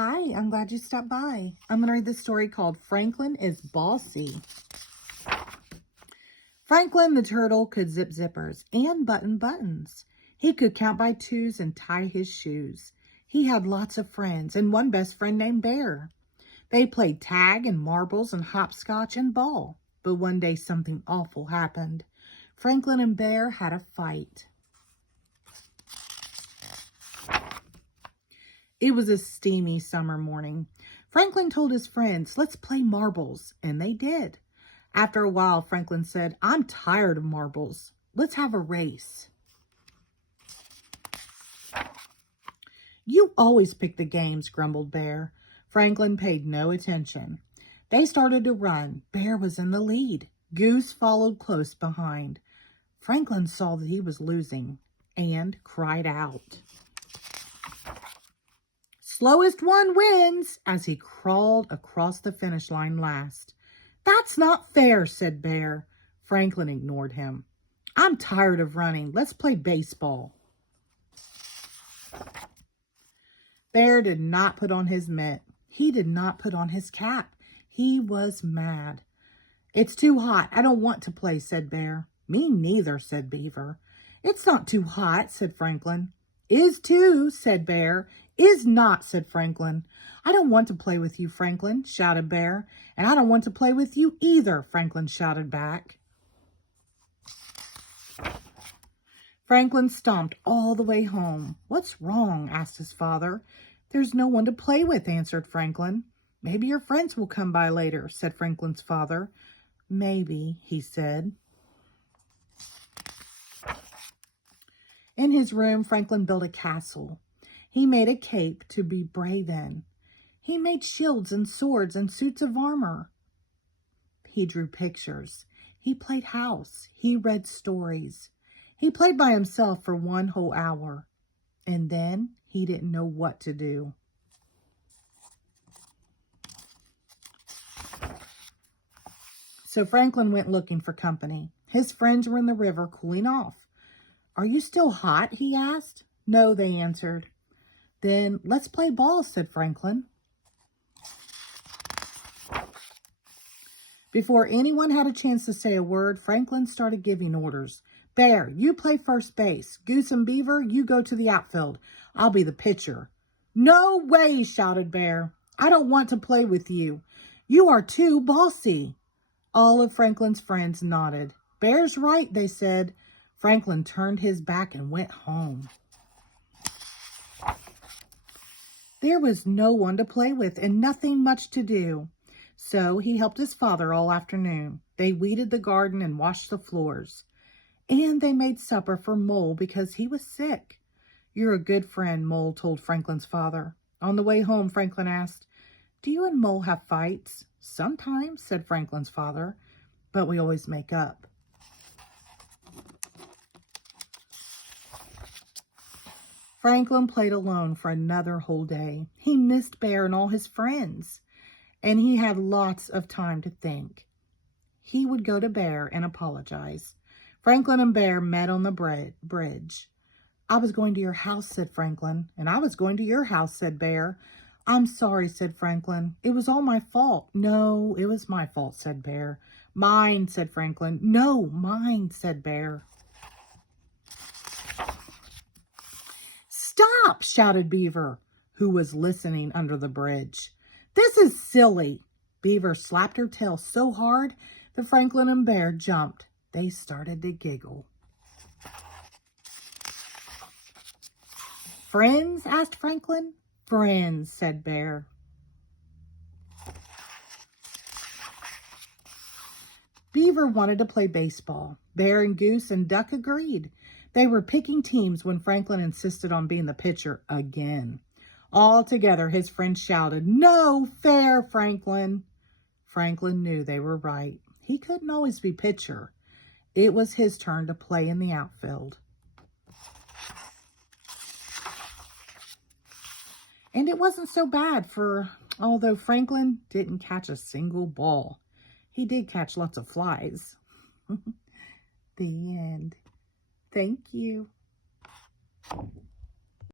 Hi, I'm glad you stopped by. I'm going to read this story called Franklin is Bossy. Franklin the turtle could zip zippers and button buttons. He could count by twos and tie his shoes. He had lots of friends and one best friend named Bear. They played tag and marbles and hopscotch and ball. But one day something awful happened. Franklin and Bear had a fight. It was a steamy summer morning. Franklin told his friends, "Let's play marbles," and they did. After a while, Franklin said, "I'm tired of marbles. Let's have a race." "You always pick the games," grumbled Bear. Franklin paid no attention. They started to run. Bear was in the lead. Goose followed close behind. Franklin saw that he was losing and cried out. "Slowest one wins," as he crawled across the finish line last. "That's not fair," said Bear. Franklin ignored him. "I'm tired of running. Let's play baseball." Bear did not put on his mitt. He did not put on his cap. He was mad. "It's too hot. I don't want to play," said Bear. "Me neither," said Beaver. "It's not too hot," said Franklin. "Is too," said Bear. "Is not," said Franklin. "I don't want to play with you, Franklin," shouted Bear. "And I don't want to play with you either," Franklin shouted back. Franklin stomped all the way home. "What's wrong?" asked his father. "There's no one to play with," answered Franklin. "Maybe your friends will come by later," said Franklin's father. "Maybe," he said. In his room, Franklin built a castle. He made a cape to be brave in. He made shields and swords and suits of armor. He drew pictures. He played house. He read stories. He played by himself for 1 whole hour. And then he didn't know what to do. So Franklin went looking for company. His friends were in the river cooling off. "Are you still hot?" he asked. "No," they answered. "Then let's play ball," said Franklin. Before anyone had a chance to say a word, Franklin started giving orders. "Bear, you play first base. Goose and Beaver, you go to the outfield. I'll be the pitcher." "No way," shouted Bear. "I don't want to play with you. You are too bossy." All of Franklin's friends nodded. "Bear's right," they said. Franklin turned his back and went home. There was no one to play with and nothing much to do. So he helped his father all afternoon. They weeded the garden and washed the floors. And they made supper for Mole because he was sick. "You're a good friend," Mole told Franklin's father. On the way home, Franklin asked, "Do you and Mole have fights?" "Sometimes," said Franklin's father, "but we always make up." Franklin played alone for another whole day. He missed Bear and all his friends, and he had lots of time to think. He would go to Bear and apologize. Franklin and Bear met on the bridge. "I was going to your house," said Franklin. "And I was going to your house," said Bear. "I'm sorry," said Franklin. "It was all my fault." "No, it was my fault," said Bear. "Mine," said Franklin. "No, mine," said Bear. "Stop!" shouted Beaver, who was listening under the bridge. "This is silly." Beaver slapped her tail so hard that Franklin and Bear jumped. They started to giggle. "Friends?" asked Franklin. "Friends," said Bear. Beaver wanted to play baseball. Bear and Goose and Duck agreed. They were picking teams when Franklin insisted on being the pitcher again. All together, his friends shouted, "No fair, Franklin!" Franklin knew they were right. He couldn't always be pitcher. It was his turn to play in the outfield. And it wasn't so bad, for although Franklin didn't catch a single ball, he did catch lots of flies. The end. Thank you.